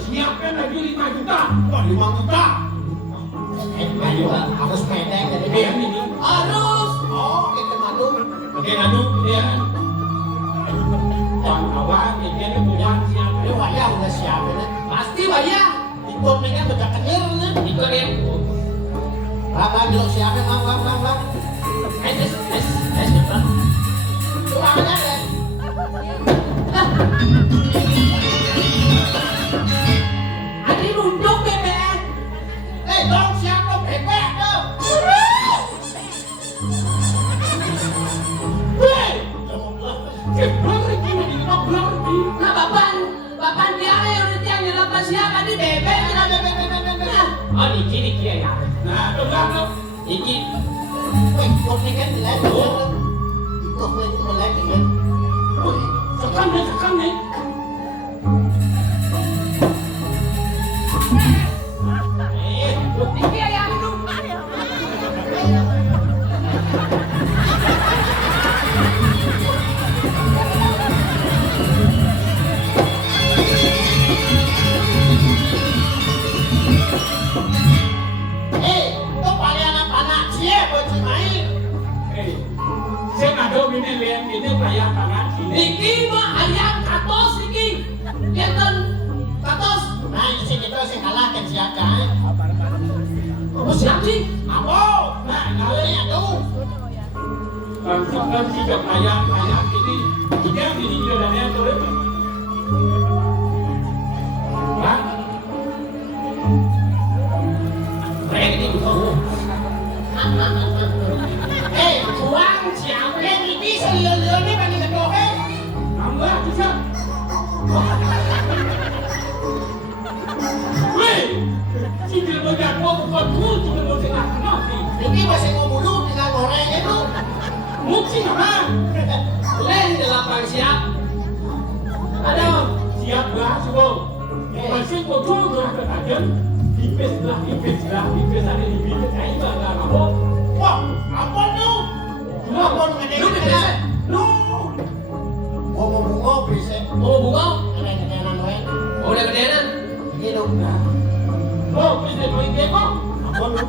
Siapkan lagi 5 juta. Kok 5 juta? Harus pendek jadi Ini harus. Oh, itu madu. Oke, ngadu dia. Yang awal ini punya siapa? Ini wayah udah siapin. Pasti wayah. Ikut nih kan baca kenyir nih. Ikut ya. Bang dulu siapin bang. Es. Curang aja deh. Adi nunduk bebek. Dong siap dong bebek dong. Hei! Cepat lagi ini ngobrol lagi. Nah bapak dia yang yang nyelapan siapa di bebek. Oh Niki ya. Nah, dengar Niki. Ikut nih kan jelek. Ikut nih jelek kan. Sekarang nih. Niki ya minum. Itu paling anak siapa sih main? Saya ngadu ini lihat ini bayar tangan ini. Niki mah ayam katos Niki. Liatan katos. Nah, isi kita sih kalahkan siapa? Oh siap sih. Apa? Nah, kali aduh. Bangsakan jika bayar ini. Jika ini juga dana terus. Bang. Ini tuh. Uang siapa yang ini seliur-liur ini bagi kedohe? Nambah bisa. Weh, cicil berjago bukan full cuma mau tengah nanti. Ini masih ngomulu dengan goreng itu. Mungkin apa? Len delapan siap. Ada. Siap lah semua. Masih betul lah katakan. Ipes ada di bibir kain lah apa? Wah, apa tu? Apa ngene? Lu bisa. Lu. Ngomong-ngomong bisa. Oh bunga. Ada ketenan wae. Oh udah gedean. Ini lu. Oh, bisa main game kok? Apa lu?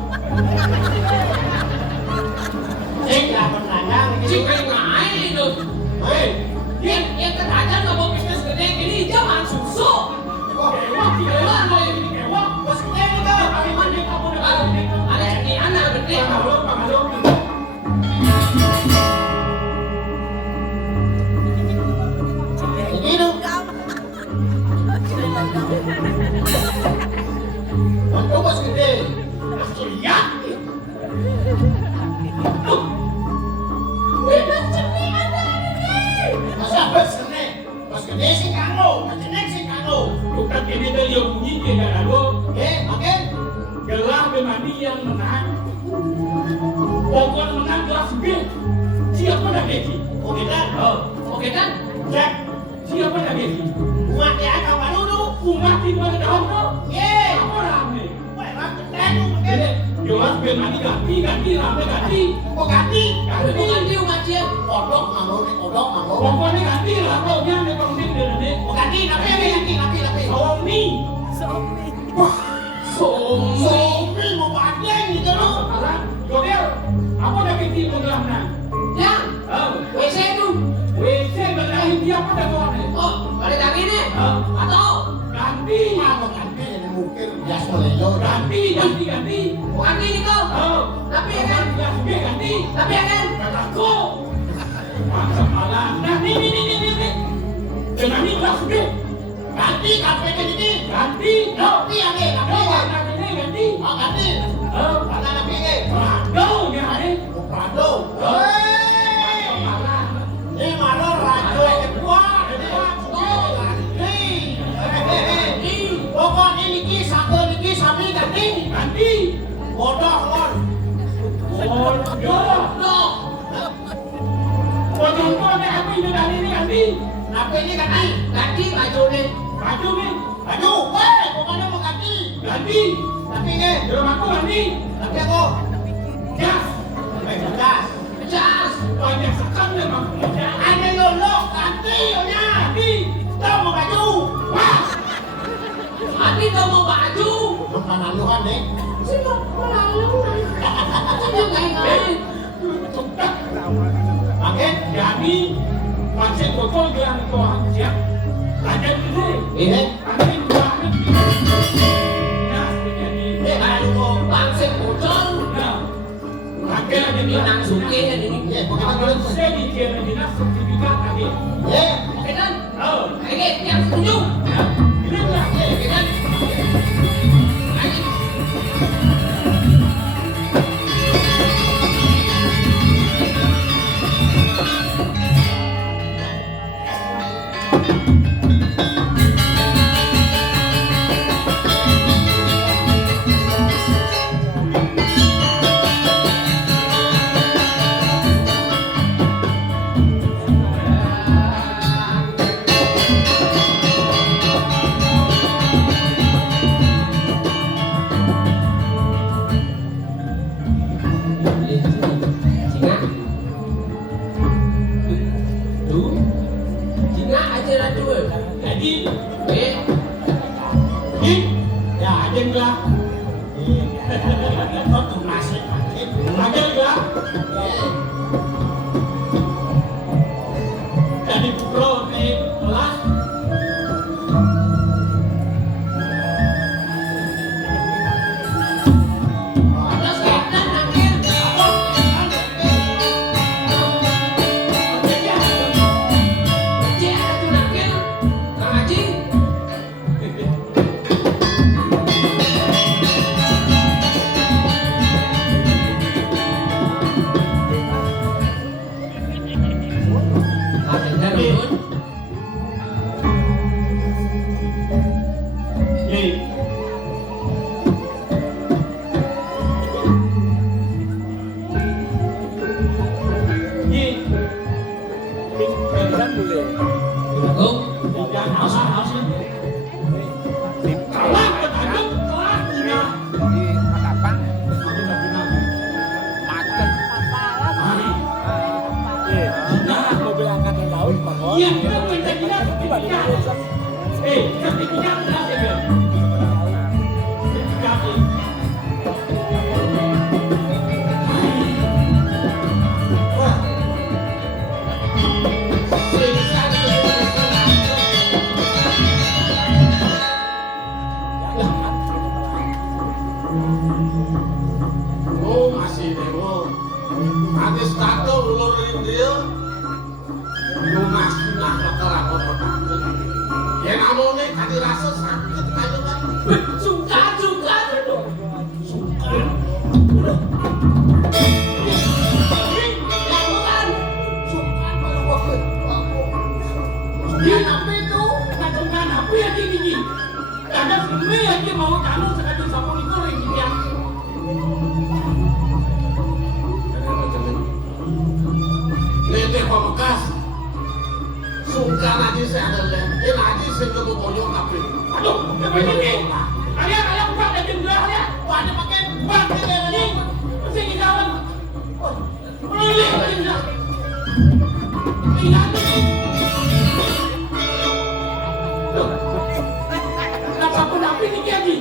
Cek lah penandang ini. Cik kayak main itu. Hei, Yang katakan nggak mau bisnis gede ini jangan susu. kewak tidak ada yang ini kewak. Bos gede nih kau. Bagaimana dia kamu dah Ada ini? ini anak gede. Pangalo. Ini lu. Untuk bos gede. Ya. Masa bos gede? Bos gede sih kamu. Majenek sih kamu. Bukan ini tadi yang bunyi dia dah lalu. Makin. Gelar Bemani yang menang. Pokok menang kelas B. Siapa dah Becky? Oke kan? Oke kan? Cek. Siapa dah Becky? Umat ya kawan dulu. Umat di mana daun tu? Ye. Apa rame? Wah, macam tenu mungkin. Jelas Bemani ganti, rame ganti. Kok ganti? Bukan dia umat dia. Kodok ngamuk, kodok ngamuk. Pokoknya ganti lah, kau jangan dia penting dia nanti. Kok ganti? Tapi. Somi. Somi mau padeng gitu lu. Sekarang, Jodel, apa dah Becky penggelamnya? Ya. Oh, WC itu. WC berakhir dia apa dah kau ni? Oh ada lagi nih. Atau Ganti. Mau ganti jadi mungkin bias melelo. Ganti. bukan gini kau. Oh, Tapi ya kan. ganti. Tapi ya kan. Kataku. Masa malah. Nah, ni. Dengan ini kelas B. Ganti kafe ini. Ganti. Ganti ya nih, Oh, warna ini ganti. Oh ganti. Oh, Karena nabi ini. Prado ya ni. Prado. Malah. Ini mana rajo yang kedua. Ganti. Pokoknya niki sapi ganti. Ganti. Bodoh lon. Bodoh. No. medali ini ganti. Apa ini ganti? Ganti baju nih. Baju nih. Baju. Weh, pokoknya mau ganti. Ganti. Tapi ini, Di rumahku ganti. tapi aku. Gas. Gas. Jas. Banyak sekali memang. Ada lolo, ganti yonya. Ganti. Tahu mau baju. Wah. Adi tuh mau baju. Manaluhan deh. Sino malalu. Sino ngayon? Cepat. Makin. Jadi masih botol gelang Tuhan siap. Lanjut ini. Ini. Nanti banget. Gas jadi. Ayo, bangsa bocor. Nah. Lagi lagi Ini bilang. nang suke ya ini. Ya, pokoknya dulu. Saya dikira dinas sertifikat lagi. Ya. Oke kan? Oh. Oke, yang setuju. Ya. Ini lah. Oke kan? Ayo. Singa. Du. Singa aja ratu. Jadi. Eh, Ini. Ya aja lah. Kau tuh masih makin. Aja lah. Jadi pro nih kelas. terus kanan akhir. Cek ratu akhir. Kang Haji. Ada rambut. Jadi. Ini. Gong. Jangan haus ini. Kalah ketangkep, kalah Cina. Mobil angkatan laut bangun. Iya, kita minta Cina sertifikat. Sertifikat benar ya, Bel? Sertifikat ini. Wah. Oh masih demo. Nanti stato lulurin dia. Lunas nah bakal apa petang. Ya namanya tadi rasa sakit aja kan. Suka. Lakukan. Sukan kalau waktu. Dia napi itu, kacungan napi yang tinggi. Ada sini aja mau kamu sekali sapu itu yang dia. Lete pamekasan. Sungkan aja saya ada lem. Ini aja saya ketemu boyong tapi. Aduh, apa ini? Kalian buka aja gelar ya. Wah, ada pakai. Buat ini. Masih di dalam. Ini aja. Ingat ini. Loh. Kenapa pun napi ini lagi?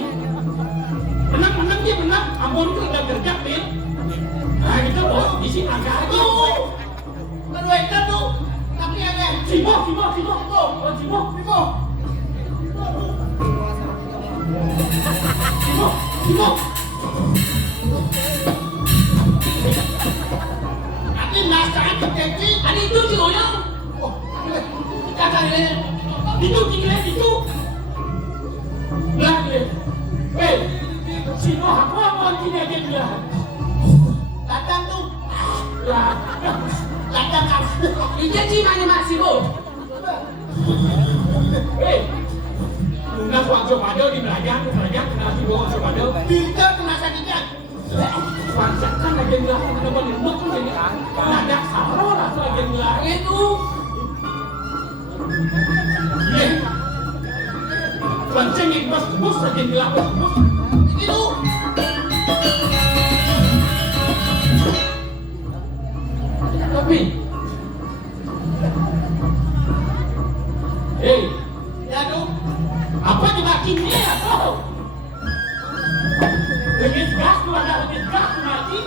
Menang dia menang. Ampun itu udah kerja nih. Nah itu bos, di sini agak aja. Tuh. Mereka tuh. Tapi ada. Simo. Ini naskah jadi. Ada itu si Oyong. Oh, Kakak ini. Itu tinggal itu. Lah dia. Sino aku mau tinggal dia. datang tuh. Lah. Datang kan. Ijanji mana Mak Sibo? Lunas waktu pada di belajar kenal si bawa pada. Bila kena sakitnya. Pancakan lagi ngelah kenapa lembut tuh ini. Nada saro lah lagi ngelah. Itu. cengeng bos saja dilapor bos. Itu. Tapi, hei, Ya tuh. apa dimakinya ya kau? Dengan gas tu ada dengan gas mati,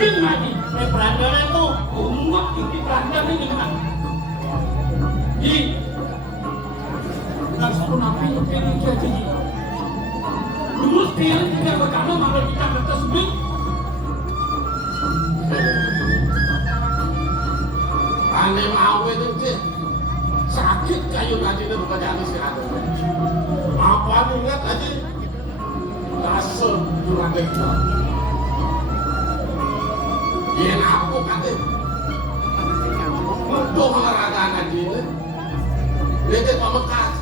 jin mati. Perandaran tuh. Umat ini perandang ini kan. Jadi, nak sepuluh napi yang pilih dia jadi. Lulus dia tidak berkata malah kita kata sebut. Aneh awe itu cik sakit kayu tadi itu bukan jadi sih ada. Apa ingat aja rasa curang itu. Dia aku kata. Untuk olahraga tadi ini, dia cek pamekas,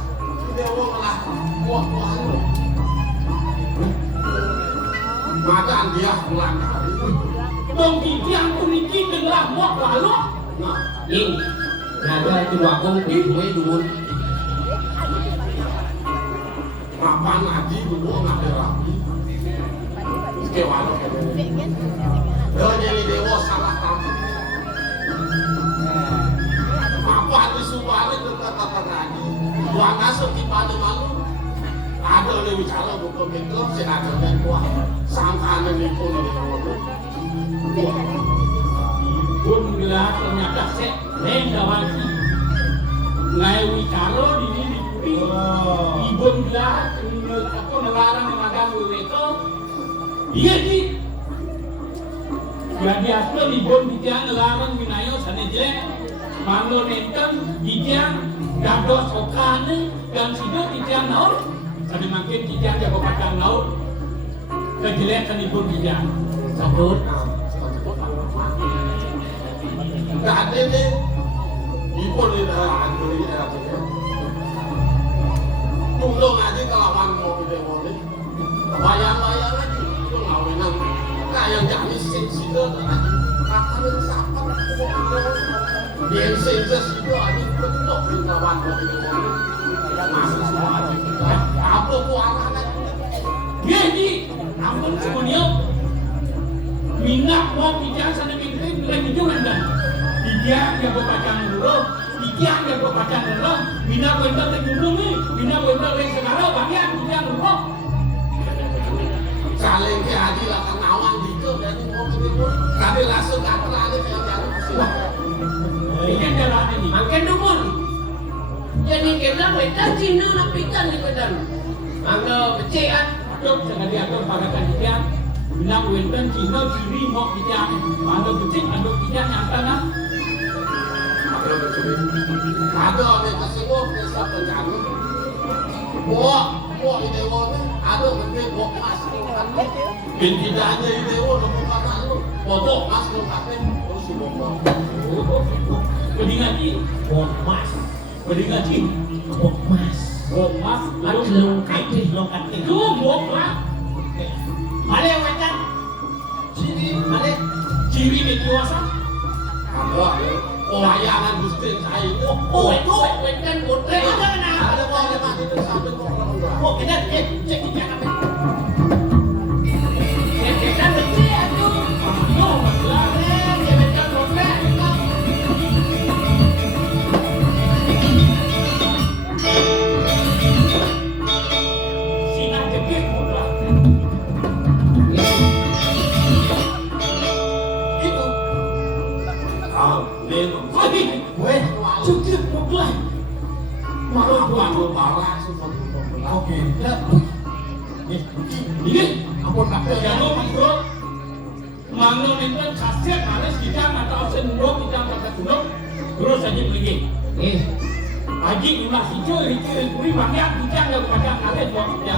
dia malah kuah-kuahan. Maka dia pulang kali. Dong bibiang kuniki dengar muak lalu. Nah, Ini ada itu wakong gue dulu. mapan lagi dulu nggak ada lagi. Kewalo kayaknya. Dia jadi dewa salah tamu. Mapan disubali dekat kata lagi. Buang asap di pada malu. Ada yang bicara bukan itu, si ada yang kuah. Sangkaan yang itu nih Pun bila ternyata saya rendah lagi. Ngai wikalo di sini dipuri. Ibon bila aku nelarang mengadang itu. Iya di. Jadi asal ibon bijang nelarang binayo sana jelek. Mano nentang bijang dados okane dan sido bijang naur. Tapi makin bijang jago padang naur. Kejelekan ibon bijang. Sabut. Nggak ada nih. Ibu di dalam ini artinya. Tunggu aja kelawan mau video ini. Bayang-bayang aja itu ngawinan. Nah yang jadi sido lagi. Katanya siapa? Yang senja sido aja bentuk di kawan mau video ini. Masuk semua aja. Apa kualan aja. Jadi, ampun semuanya. Minat mau bicara sana mimpi lagi juga kan? Dia yang berpacang dulu, dia yang berpacang dulu. Minat benar lagi dulu nih, minat benar lagi sekarang banyak dia dulu. Saling keadilan kenawan gitu dari mau video. Tapi langsung nggak terlalu yang jadi. Ini jalan ini. Makan dukun. Jadi kita wetan Cina nak pitan ni wetan. Mangga becek kan. Aduh, jangan diatur pagakan dia. Minat benar Cina kiri mau dia. Ada betik, ada tidak nyata kan? Ada yang kesinggung desa penjara. Wah ini dewa ada menteri bok mas kan. Pindahnya ini dewa nomor kata lu. Bok mas lu kata terus bok. Pedingaji, Bok mas. pedingaji, Bok mas. mas, Aduh longkati. itu bok lah. Male wetan. Sini male. Ciri mekiwasa. Ada layangan gusti saya itu. Itu wetan botre. Ada boleh mati itu sampai kok orang. Oh kita cek kita apa? Kita becek aduh. Aduh, lah. Dia wetan botre. Sina jepit lah. Itu. Memang. Weh, jepit lah. Malah bangun parah sih. Oke. Ini, ampun nak jangan bro. Mangno nenten kaset harus kita atau senuro kita kata suno. Terus saja pergi. Haji ulah hijau hijau puri banyak kita nggak pada kalian buat kita.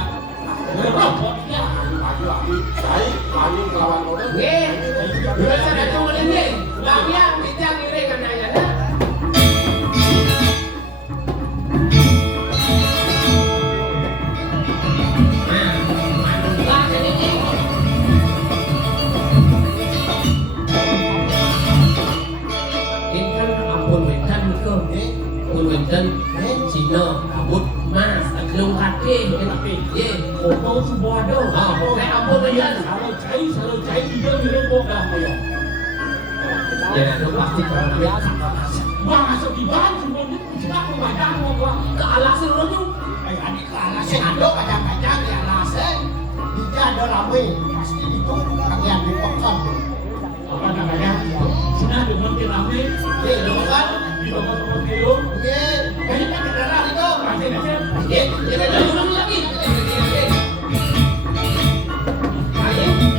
Berapa buat kita? Lagi-lagi saya lagi melawan orang. Terus ada tu ni. Lamia kita kira kan ayah dah. Cina kabut mas lungkat ke Tapi ye kau semua ada. saya ampun aja Kalau cai dia mirip boga moyo. ya itu pasti kalau Masuk di ban semua ni cakap pemandang mau gua. ke alas dulu tuh Adik alasan ada kadang-kadang ya alasan. Dia ada ramai. Pasti itu kalian dipekan. Apa namanya? Sudah dimontir rame. Dipekan. Di bawah tempat tidur. Oke. Ini kan darah itu. Masih macam. ye kita ulang lagi ayo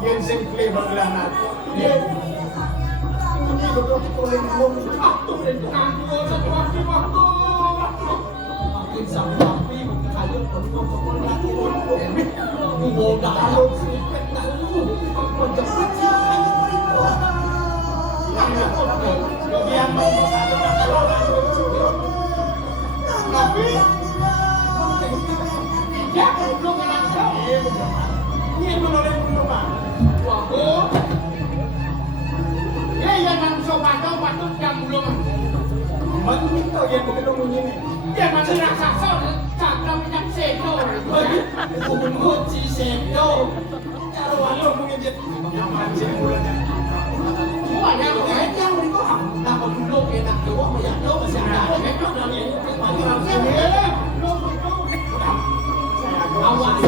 Yen sing flavor lanat. Yen. Ini betul kuling mung. Ah, tuh den kanggo sesuatu waktu. Makin sampai kayu untuk sekolah turun. Mau dalu sipet dalu. Menjepit yang mau tapi ya belum ada. Ini menolak rumah. Wah, yang nang sopan dong patut yang belum. Menito yang begitu bunyi. Dia masih raksasa, cakap minyak seno. Kunci seno. Cara walau mungkin yang mancing mulanya. Wah, yang yang berikut nama dulu enak dua banyak dua masih ada. Memang dalam ini awas.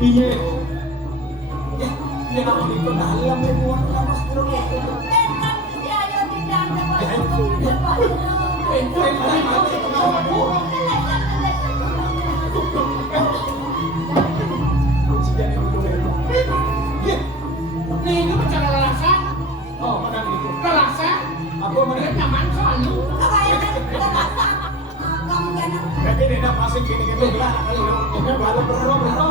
Iya. Ya kalau ikut dalam membuat apa sebenarnya? Nih itu bicara lalasan. Oh, kadang gitu. Lalasan. Aku melihat nyaman soalnya. Berarti dia pasti gini-gini bilang kalau baru berapa.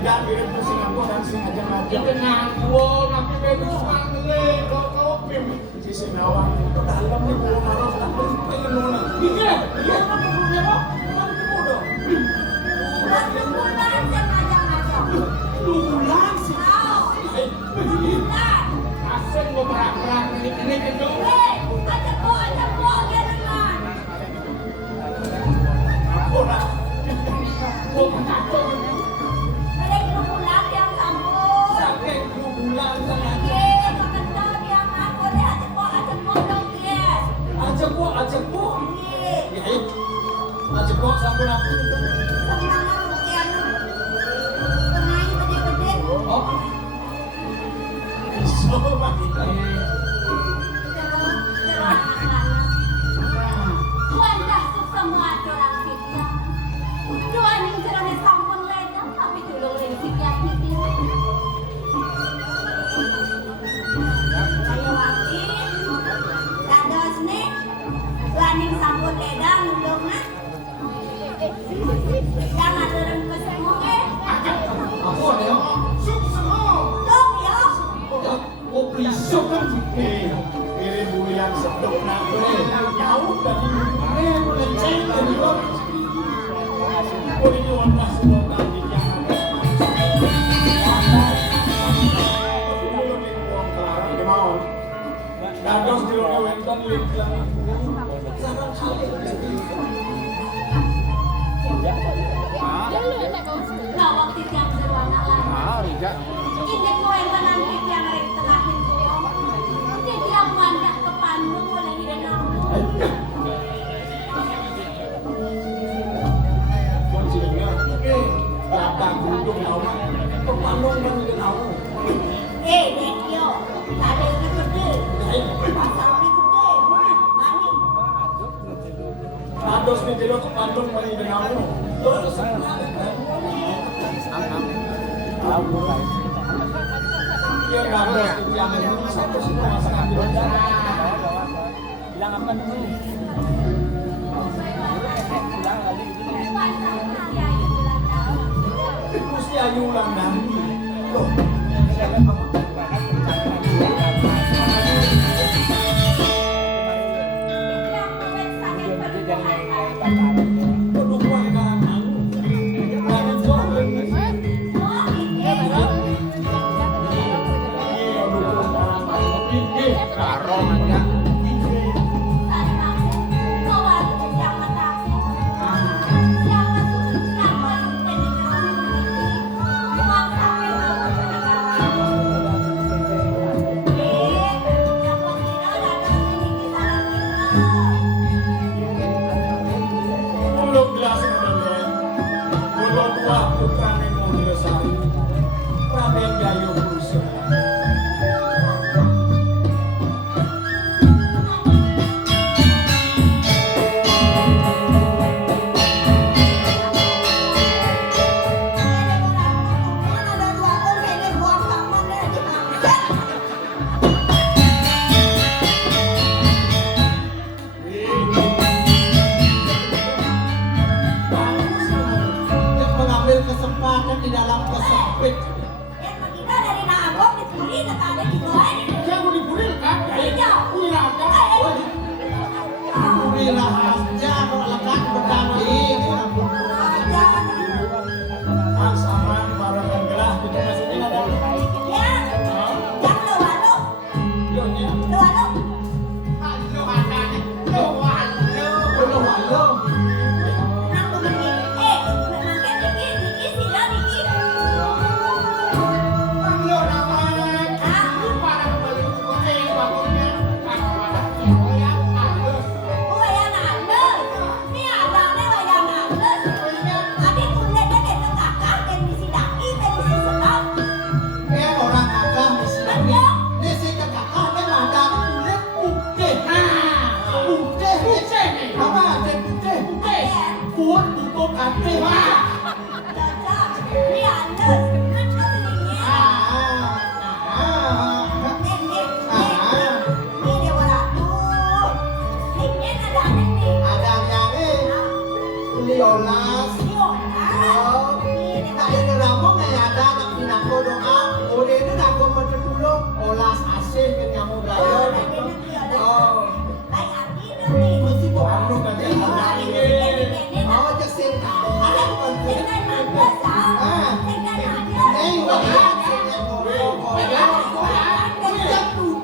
tidak kirim ke Singapura dan sengaja-ngaja. Itu ngaku, tapi bebas panggil, kau pim. Si Sinawang itu dalam nih belum marah tak pengen nuna. Iya, iya kan perlunya kok. Kan itu dong. Bulan sih. Asal mau perang-perang ini itu. Aku nak. Mau kacau. Sampai 2 bulan sengaja. Ajak bu. Ya, aja kok sampai aku. Oh, So makita. Sampun ledang dong na. Jangan turun ke semua. aku ada yang Suk semua. Dong ya. oh besok kan. Kirim bulian sedok nak. Jauh dari boleh cek dari luar. Boleh warna semua tadi yang Dados di luar Wellington link lang. Sarang kali. Nah, waktu yang berwarna lagi. Ini ko yang menantik yang rek tengahin ko. Hindi dia mandak ke Bandung wala hidan ako. Kuncinya, datang duduk nama, kepandung dan kenal. Dekyo. Tadi ini gede. Pasal ini gede. Mani. Dados ni jero kepandung dari kenal. Terus dia dados di yang ini satu semua sangat dironjak. Bilang apa dulu? Gusti Ayu ulang nanti. Loh, kedua kanan. Dari jauh. Jangan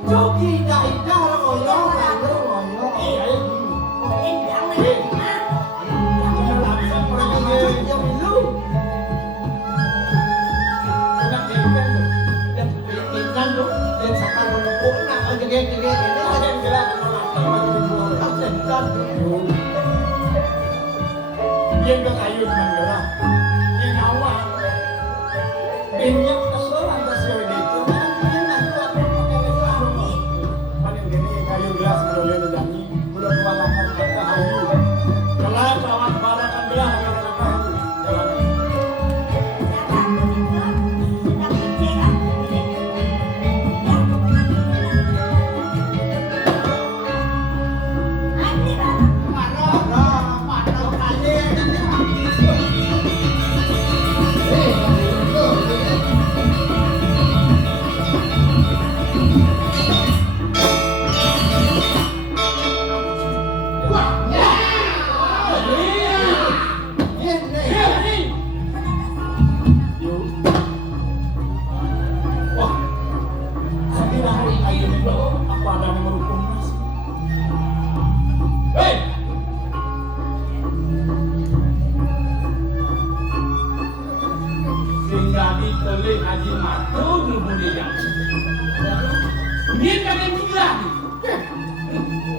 Joki dah oyo. Iya. Endang lagi. Kita langsung pergi yang dulu. Kita ikan tuh, dan sekarang pun nak jadi ini ada yang gerak Yang ke kayu mengerah, yang awal, yang keseluruhan kasih itu, yang nanti aku pakai sarung, paling gini kayu gelas boleh menjangi, bulan walaupun kita kayu, kalau kawan barang kan gelas kalau kayu, jalan. Haji Matur kemudian dia kan yang gila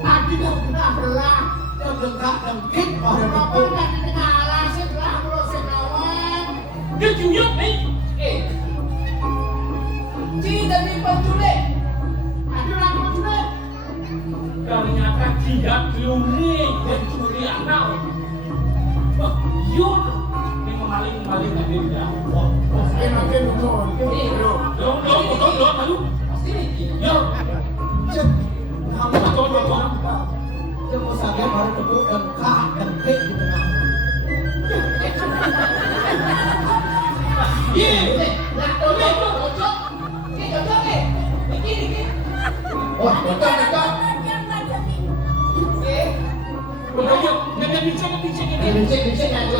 Aku dah pernah belah, dah dengkak dengkit, apa nak kenalan setelah proses awal. dia cuyuk nih Ci dari penculik. Ada lagi macam ternyata dia klinik dan curi anak yun ini maling lagi dia makin nol. dong lalu yo Kamu dong. Cuma saya baru duduk dengkak dengkit di tengah. Nah, cocok. Ini cocok nih. Ini. Wah, betul. Betul, jangan bincang ini. Bincang aja.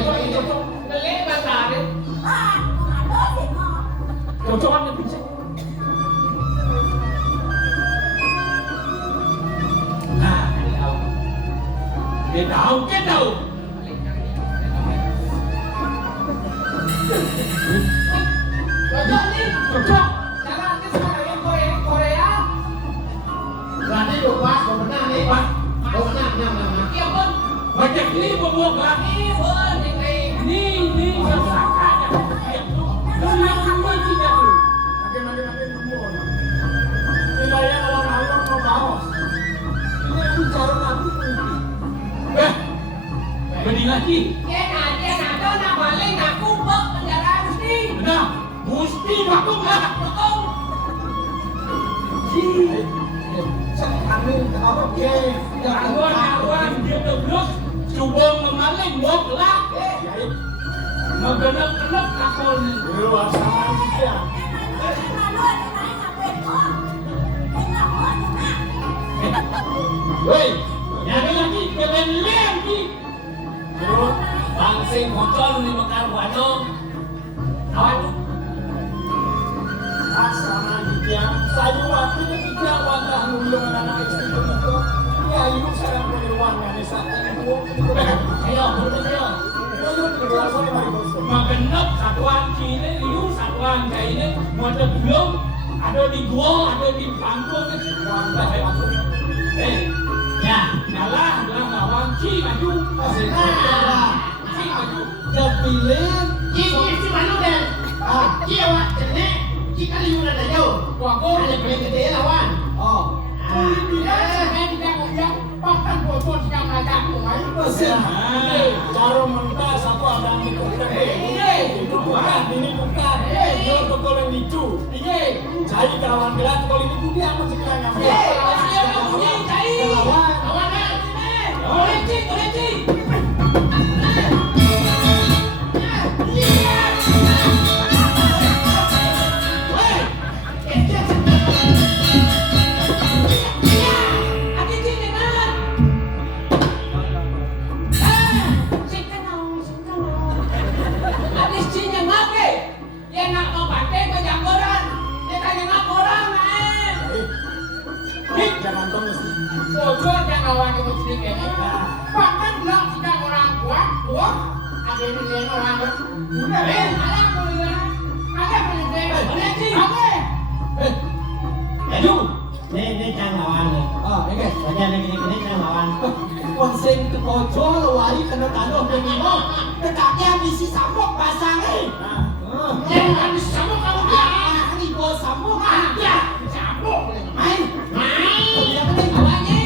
Ngelih pasar. Cocokan yang bincang. Nah, dia tahu. Cocok nih. Cocok. Cara nanti sekarang Korea. Berarti lupas, benar nih Pak. Benar. Iya pun. Banyak ini pembuat lagi. Ini pun Ini tersangkanya. Semua tidak dulu. Makin nembur. Wilayah orang-orang mau bawas. Ini aku cara nanti. Benih lagi. Dia nak balik nak kumpul kendaraan mesti. Benar. Mesti vakum lah. Betul. Kami apa dia? Kawan dia terus coba memaling moklah. Menggenap-genap akal ni. Luar sama dia. Woi, ada lagi kalian lagi. Bangsing bocor ni makan wano. Awan. Asama dia. Saya waktu ketika wajah nulung anak istri itu. Ya ibu saya berwarna ni satu ibu. Saya. Menggenap satuan Cina, liu satuan China, ada belum, ada di gua, ada di Bangkok. Ya, ngalah dalam lawan Ci maju. Ci maju. Terpilih. Ci mana deh? Ci awak cenek. Ci kali udah ada jauh. Gua ada paling gede lawan. Oh. Tidak ngomong. Bahkan bocor sedang ada kumai. Cara mentas aku ada yang itu bukan, ini bukan. Itu betul yang itu. Jadi kawan bilang kalau itu dia masih kena ngambil. kantong mesti. Bocor yang awal itu jadi kayaknya. Bahkan belum kita orang kuat, ada yang lain orang udah ada boleh ada boleh Aduh, ini jangan lawan nih. Oh, ini guys, bagian ini jangan lawan. Konsen ke bocor, wali kena taruh begini. Tekaknya misi sambok pasang nih. jangan disambung kamu dia. Ini bos sambok. Ya, sambung. Main. Tidak penting Awalnya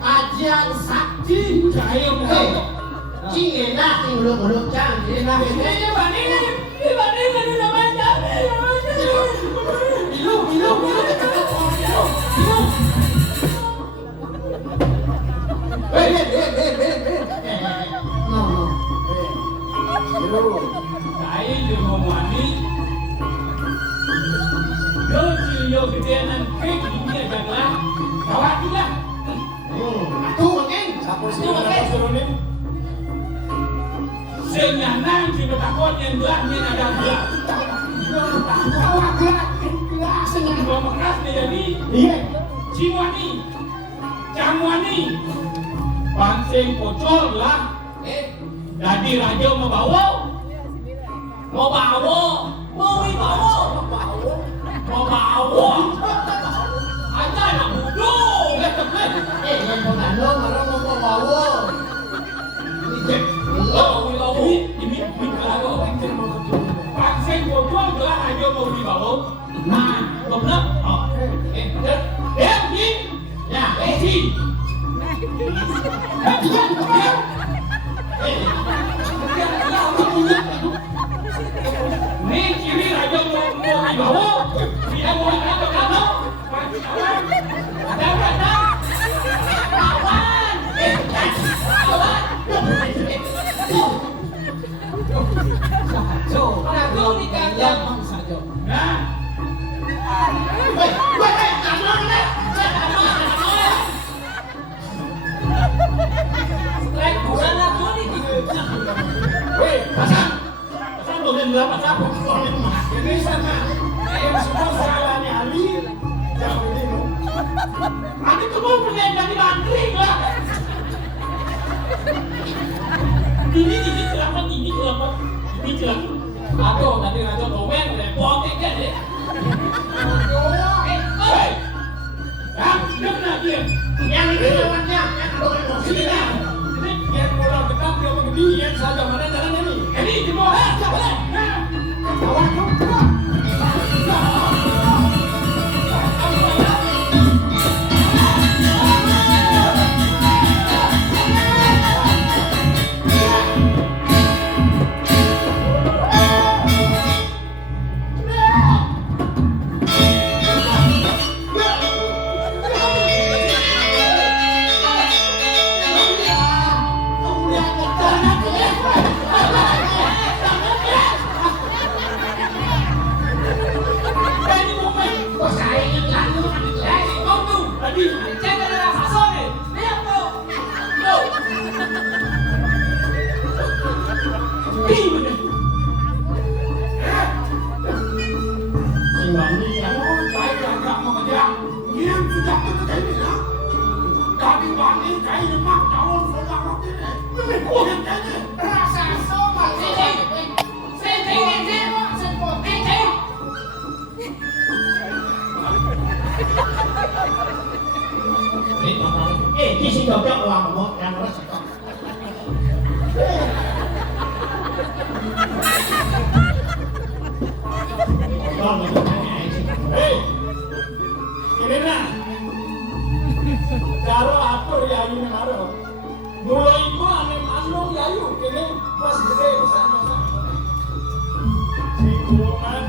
ajian sakti Ayo, Cing enak nih belum jangan enak Saya juga mandi. Yo cilio gedeanan kek dunia jaglah. Kawatilah. tuh makin Senyanan si betakon yang belahnya ada dia. Dua mekas dia jadi. Iya. Cimwani, Camwani, Pansing Pocol lah. Jadi raja mau bawa. Aja nak bodoh. yang penganlo marah mau bawa Ini kalau Pansing Pocol lah raja mau dibawa. Nah, benar. Ni. Ya, si. Ni kiri raja mau dibawa. Dia mau ada kamu. Ada. Aku dikandang. Nah, pasang boleh berapa siapa? Ini sana. Yang semua salahnya Ali. Jangan begini. Nanti kamu punya jadi mantri lah. Ini kenapa? Aduh, tadi raja domen repot kan deh. Hei, dia kena dia. yang ini lawannya yang ada emosi Sini dah. Ini yang orang dekat dia begini, yang saja mana jalan ini. Ini di bawah. Boleh. Kawan juga. Di sini jauh orang mau yang rasa kok. Hei, ini nah. Karo atur yayu nih karo. Mulai ku ane masuk yayu, ini pas gede dosa-dosa. Si gulungan,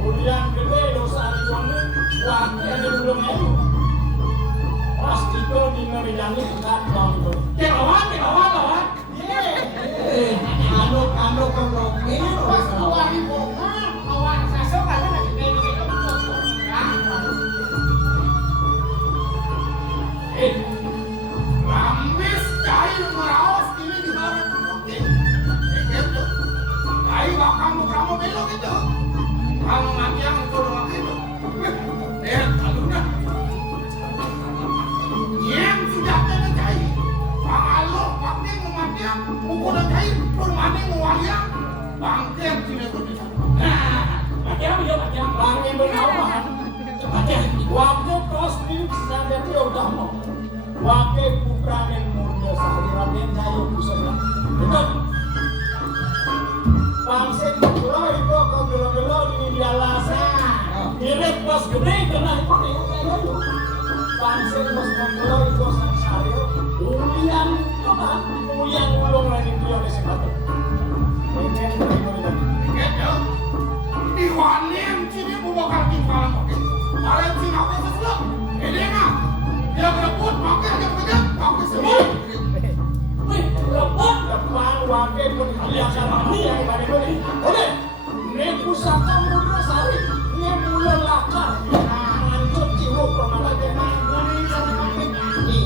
kemudian gede dosa di kono, waktu ini belum yayu. Pas itu bilang itu kan bang itu. Kelawan. Anu kemungkinan orang Awak ibu, awak sasok ada lagi kayak gitu. Rambis kain meraos ini di bawah oke. Gitu. Kain kamu belok gitu. Kamu mati yang turun gitu. Aluna. Yang sudah ada kain. Kalau pakai mati yang ukuran kain, pun mati ngawaliang. Bangke tidak begitu. Bang ibu kawan. Waktu kos ini sampai dia utama. Waktu putra dan muda seharian yang jauh busana. Betul. Bangsa putra itu kau gelo-gelo di bialasa. Direk pas gede kena itu nih. Bangsa pas putra itu sangsari. Ulian itu kan, ulian ulung lagi dia di sebab. Gitu. Di wanem sini bukan timpalan oke. Kalian sih apa sesuatu? Ini nak. Dia berebut pakai dia pegang pakai semua. Wih, rebut depan wakil pun biasa mami yang pada ini. Oleh, ini pusaka muda sari, ini mula lakar. Mancuk cihu permala jenang, ini sama kami. Nih,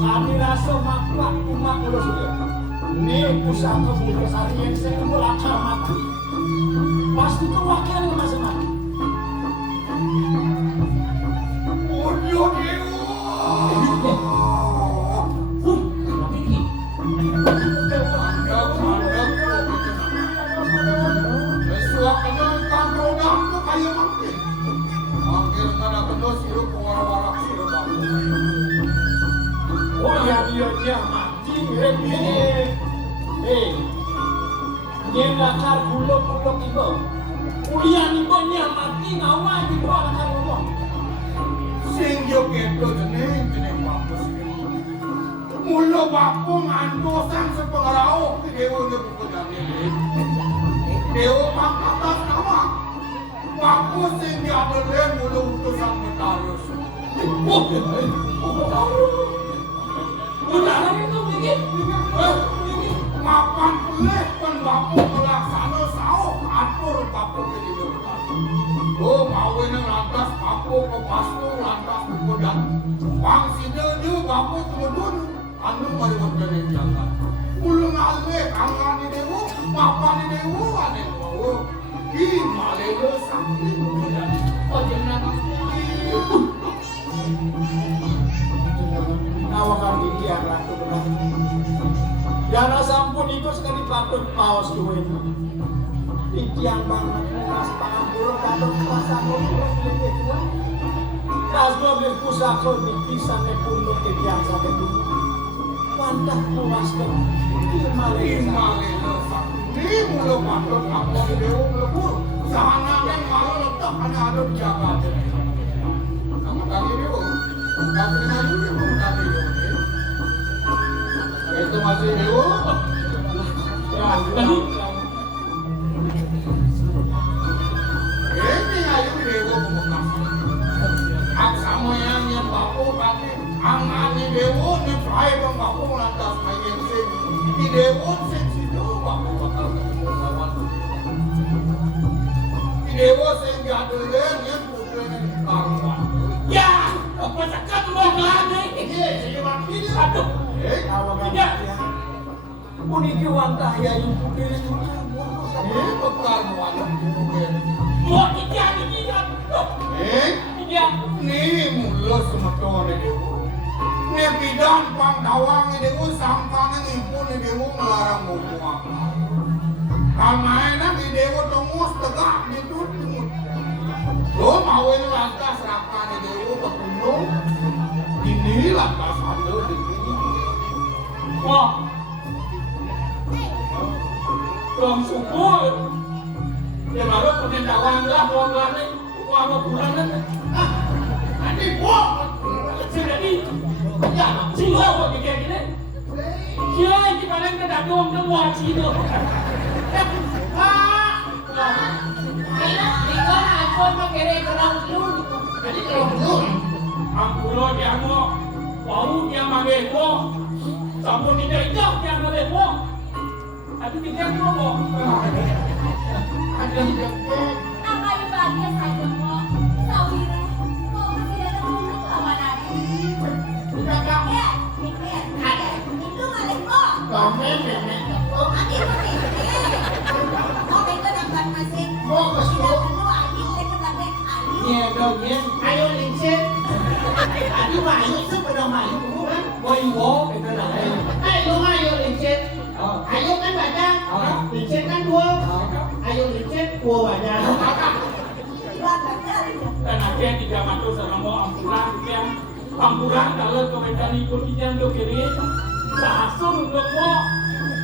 Kami rasa maklak umat ulos dia. Ini pusaka muda sari yang saya mula lakar mati. Pasti itu wakil yang masih mati. Udah dewa. Sesuatu kan produk tu kayak makin. Makin kada kena sirup warak sirup aku. Oh ya dia mati mirip ini. Dia lakar buluk itu. Kuliah ibu nya mati ngawal di bawah lakar ngomong. Sing yo keto jeneng bagus. Mula bapu ngantosan sepengarau di dewa nya buku jane. Dewa pangkatas nama. Bapu sing diambil mula utusan Metarius. Benar itu begini. Mapan pelih kan bapu melaksana sao atur bapu ke di dewa. Oh mau nang lantas bapu ke pastu lantas kemudian bang sineu bapu kemudian anu mari wonten ing jangan. Ulung alih kangan di dewa, mapan di dewa ane mau. Ki malele sakti kemudian. Oh jenengan Nawakan gigian ratu benar. Yana sampun itu sekali patut paus dua itu. Ikian banget keras tangan buruk kadang kuasa buruk lebih tua. Kas mobil pusaka bisa nepunduk ikian sampai dulu. Pantah puas tuh. malele sakti mula patut apa di dewa melebur. Sahanane malah letak ada jaga. Sama tadi dewa. Kami nanti dia mau tadi dewa. Itu masih dewa. Ya, Tadi Ini ayo dewa pemekas. Ak sama yang bapu tapi angani dewa ni try bang bapu lantas main sing. Di dewa sing situ bapu bakal ketemu lawan. Di dewa sing gadulen yang putra ni karuan. ya, apa cakap mau lagi? Ini mati ni. Aduh, nawakan Ya. gigian. Puniki wantah ya yung putih itu. Ini bekal mualah mungkin. mau ikan ini aduh, ikan. Ni mula semetone dewa. Ni bidan pangdawang dewa sampane ngipun dewa melarang buku apa. Kamaina di dewa tunggus tegak ditut tunggus. Lo mawin lantas rakane dewa bertundung. Ini lantas ada di Kok belum subuh ya baru penendawang lah buang nih mau bulan kan Nanti gua jadi ya sih kok kayak gini kia gimana kita dong semua sih tuh Ikaw na ako magkere kerang lun. Jadi kerang lun. Angkulo dia mau bau dia manggil mo sampun tidak jauh dia manggil mo aduh dia mau Ada di Ang kayo bagay sa iyo mo. Sawire. Kung sila na muna kawan natin. Bakit? Itu malik mo. Kami memang Ate mo okay ko nang masih. Mo gusto. Sila ano, adik na katabi. Adik. niya daw yan. Ayaw lingsit. Adi mayo sa panamayo mo ha. Boy wo, ito na kayo. Ay, lumayo lingsit. Ayaw kan baca. Lingsit kan dua. Ayaw lingsit dua baca. Bakit ka? dan akhirnya tidak masuk selama ambulan kalau kemudian ikut tidak do kiri sahsun untuk mo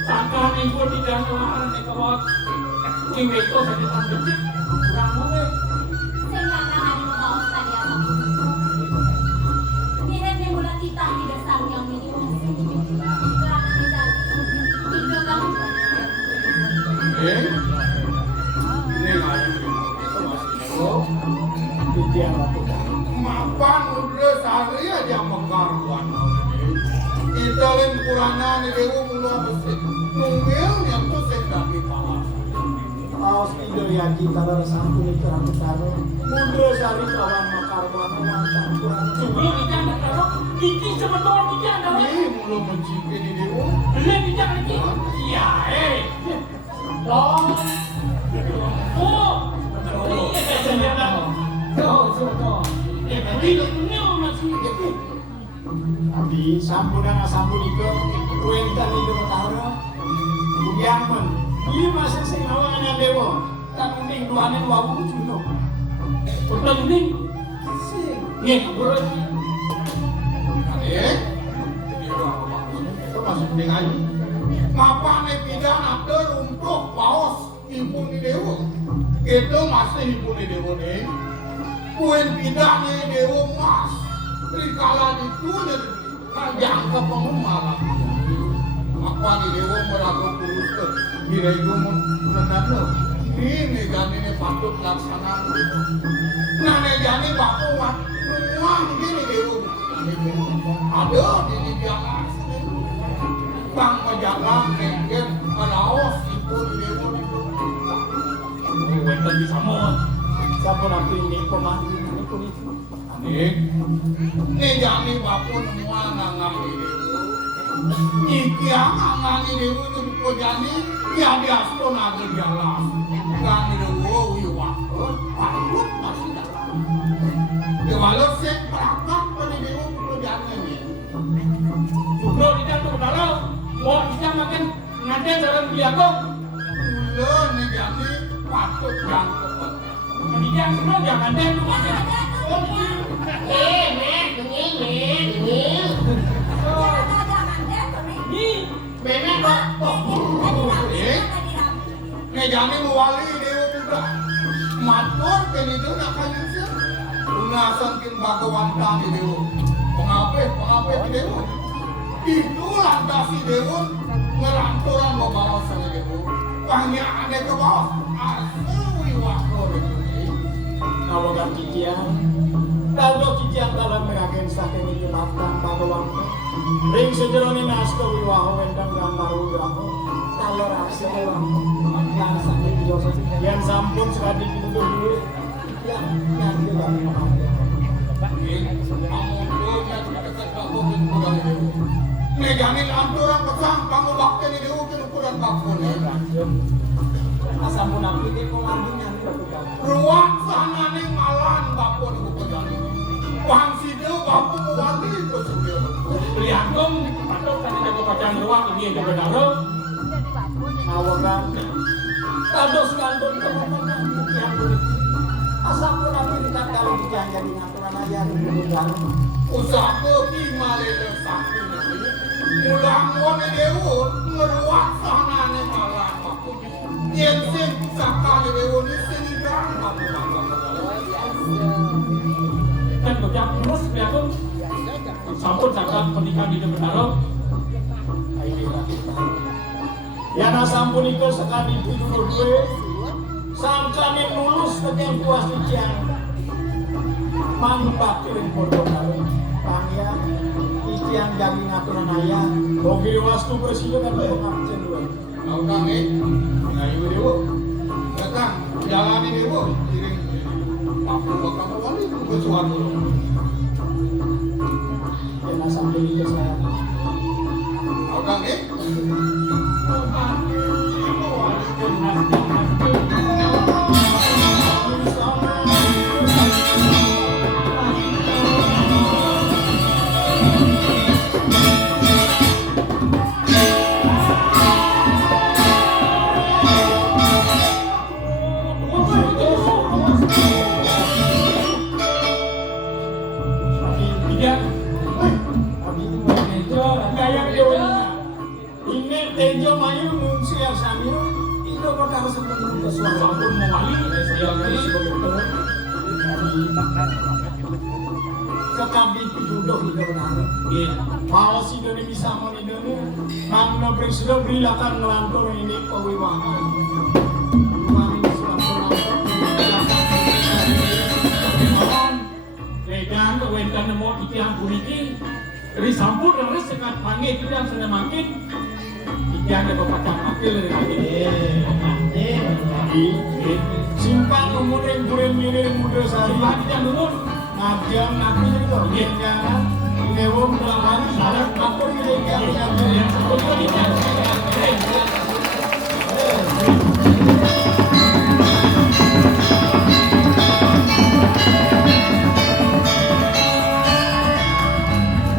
sangka ikut tidak kemarin di kawat ini itu sakit kecil kurang mau Sehingga nahan mo kaos tadi ako. Nilagay mo lang kita ang idasal niyang minimum. Kaya kita, ikaw lang. Ini ngaji itu masih gua. Bigyan ako ka. Mapan udah sehari aja mengkaruan. Kita lain kurangan di dewa mulu besit. Nungguin yang tuh sedang di bawah. Aos tidur ya kita laras ampun itu aku taruh. Mundur sari kawan makarwan mantan kurang. sebelum tidak ada kalau iki sebetulnya tidak ada Ini mulu mencipin di dewa. belum tidak lagi ya oh iya ternyata ini masih Abi sampun na sampun itu kuwentan itu taruh. Bugyan man. Iya masih sinawa na dewo. Tanunding duhanin wabu juno. penting Sing. nih bro Adik, itu masih penting aja. Ngapa nih pindah ada untuk paus ibu di dewa? Itu masih ibu di dewa nih. Kuen pindah nih dewa mas. Trikala itu nih kajang ke pengemaran. Apa nih dewa melakukan kurus ke? Kira itu menentu. Ini gani nih patut laksanakan. Nah nih gani bakuan. Semua gini dewa. Ada di dia asli. Bang majalah mungkin melawas itu dewa itu. wenten bisa mau Sampun aku ini pemandu ini pun itu. Adik, ini jani bapun semua ngangani dewa. Iki ngangani dewa itu buku jani, ya dia astron ada jalan. Ngangani dewa wiwakun, patut masih jalan. Ya walau saya berakak pada dewa buku jani ini. bro tidak tuh kalau mau bisa makan nanti jalan biakong Mula ini jani patut yang kepat. Kemudian semua jangan deh lu makan Mek, dengil. Jangan deh, Tony. nih Memang kok. Ini jani mewali dewa juga. Matur kan itu nak kayu Unasan kin bagawanta di dewa. Pengape di dewa. Itu landasi dewa ngeranturan bawa sama dewa. Banyak ada ke bawah. Asli wakor itu. Nawagan kikian. Kalau kikian dalam meragen saking itu matang bagawang. Ring sejeroni nasto wiwaho wendang gambar udaho. Kalau rasa elang. Yang saking iyo yang sampun sekali pintu duit. Yang juga minum. Negani lanturan pesang kamu bakti di dewa ukuran bakun. Sampun aku ini komandinya nih lakukan. Ruang sana nih malan bakun ukuran ini. Wang sido bakun mewali itu sendiri. Liatung atau tadi jago pacang ruang ini yang benar Nawagan. Kados kandung kemenangan kikian duit. Sampun aku ini kan kalau dijanjani ngaturan aja di bulan. Usaha ke lele sakit ini. mulang wone dewo ngeruak sanane malah aku yen sing sakane dewo ni sing gampang Kan kerja terus ya pun sampun saat pernikahan di Bendaro. Ya na sampun itu sekali pidulur gue samkane lulus tekan puas ikian manufakturing podo kali pangya ikian jadi ngaturan ayah bogi wastu presiden kan pengabdian dua kau kang ngayu dewo datang jalani dewo kiring aku bakal wali ke suatu ya na sampun itu saya kau kang Tidak. Tejo mayu siap sambil itu kok harus menunggu ke suara Sampun mewali saya ini sebagai ketua. sekabi pidudok itu benar. Iya. Kalau si Doni bisa mau ini, mana presiden berilakan melantur ini kewibahan. Kami sudah melantur. Legang kewentan nemu ikian puniki. Dari sampun dari sekat panggil kita sudah makin. Ikian ada pepacang akil dari lagi. Simpan umurin muda sehari. Lagi yang dulu. Ngajian nabi itu, jangan. Dewa melawan, aku ini yang Yang sebetulnya